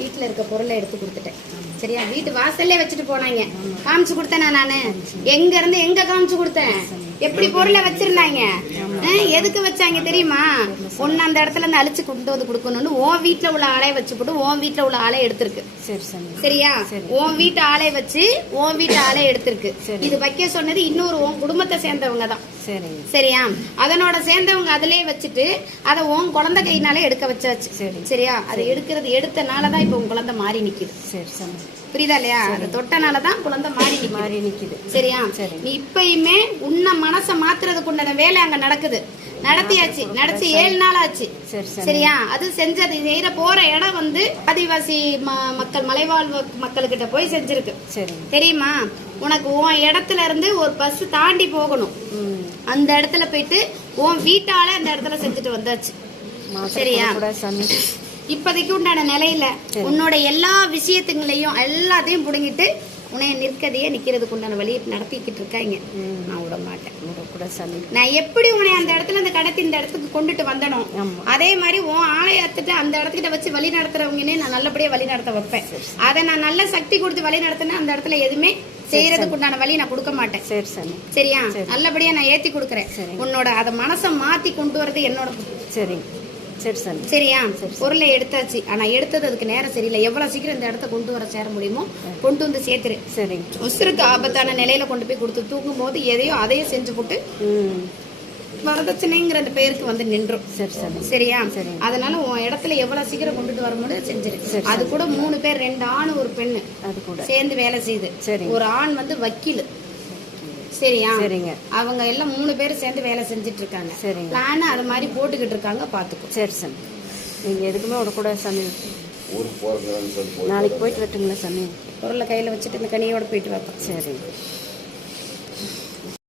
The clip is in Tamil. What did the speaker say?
வீட்டில் இருக்க பொருளை எடுத்து கொடுத்துட்டேன். சரியா? வீட்டு வாசல்லே வச்சுட்டு போனாங்க. காமிச்சு கொடுத்தேனா நானு? எங்க இருந்து எங்க காமிச்சு கொடுத்தேன்? எப்படி பொருளை வச்சிருந்தாங்க? எதுக்கு வச்சாங்க தெரியுமா? ஒன்னு அந்த இடத்துல இருந்து அழிச்சு கொண்டு வந்து கொடுக்கணும்னு உன் வீட்டுல உள்ள ஆளைய வச்சு போட்டு உன் வீட்டுல உள்ள ஆளை எடுத்திருக்கு. சரியா? உன் வீட்டு ஆளை வச்சு உன் வீட்டு ஆளை எடுத்திருக்கு. இது வைக்க சொன்னது இன்னொரு உன் குடும்பத்தை சேர்ந்தவங்க தான். சரியா? அதனோட சேர்ந்தவங்க அதிலே வச்சுட்டு அதை உன் குழந்தை கையினாலே எடுக்க வச்சாச்சு. சரியா? அதை எடுத்தனாலதான் இப்ப உன் குழந்தை மாறி நிக்குது. புரியுதா இல்லையா? அதை தொட்டனாலதான் குழந்தை மாறி நிக்குது. சரியா? நீ இப்பயுமே உன்ன மனசை மாத்துறதுக்கு உண்டான வேலை அங்க நடக்குது. நடத்தியாச்சு. நடத்தி 7 நாள் ஆச்சு. சரியா? அது செஞ்சது செய்யற போற இடம் வந்து ஆதிவாசி மக்கள், மலைவாழ் மக்கள்கிட்ட போய் செஞ்சிருக்கு. தெரியுமா? உனக்கு உன் இடத்துல இருந்து ஒரு பஸ் தாண்டி போகணும். அந்த இடத்துல போயிட்டு உன் வீட்டால அந்த இடத்துல செஞ்சுட்டு வந்தாச்சு. சரியா? இப்போதைக்கு உண்டான நிலையில உன்னோட எல்லா விஷயத்துங்களையும் எல்லாத்தையும் புடுங்கிட்டு உன்னைய நிக்கிறதுக்கு உண்டான வழியை நடத்திக்கிட்டு இருக்காங்க. நான் விட மாட்டேன். நான் எப்படி உன்னை அந்த இடத்துல அந்த கடத்தி இந்த இடத்துக்கு கொண்டுட்டு வந்தனும், அதே மாதிரி உன் ஆலயத்துட்டு அந்த இடத்துக்கிட்ட வச்சு வழி நடத்துறவங்கன்னே நான் நல்லபடியா வழி நடத்த வைப்பேன். அதை நான் நல்ல சக்தி கொடுத்து வழி நடத்தினா அந்த இடத்துல எதுவுமே செய்யறதுக்கு உண்டான வழி நான் கொடுக்க மாட்டேன். சரியா? நல்லபடியா நான் ஏத்தி கொடுக்குறேன். உன்னோட அதை மனசை மாத்தி கொண்டு வரது என்னோட. சரியா? பொருளை எடுத்தாச்சு. ஆனா எடுத்தது அதுக்கு நேரம் சரியில்லை. எவ்வளவு சீக்கிரம் இந்த இடத்த கொண்டு வர சேர முடியுமோ கொண்டு வந்து சேர்த்துரு. உசுருக்கு ஆபத்தான நிலையில கொண்டு போய் கொடுத்து தூங்கும் போது எதையோ அதையும் செஞ்சு போட்டு வரதட்சணைங்கிற அந்த பெயருக்கு வந்து நின்றும். சரியா? அதனால உன் இடத்துல எவ்வளவு சீக்கிரம் கொண்டுட்டு வர முடியும் செஞ்சிரு. அது கூட 3 பேர், 2 ஆண் 1 பெண்ணு அது கூட சேர்ந்து வேலை செய்யுது. ஒரு ஆண் வந்து வக்கீல். சரியா? அவங்க எல்லாம் 3 பேர் சேர்ந்து வேலை செஞ்சுட்டு இருக்காங்க. பிளான் அது மாதிரி போட்டுக்கிட்டு இருக்காங்க. பாத்துக்கோ. நீங்க எதுக்குமே கூட சாமி நாளைக்கு போயிட்டு வரட்டுங்களா சாமி? பொருளை கையில வச்சுட்டு இந்த கனியோட போயிட்டு வரப்போம். சரி.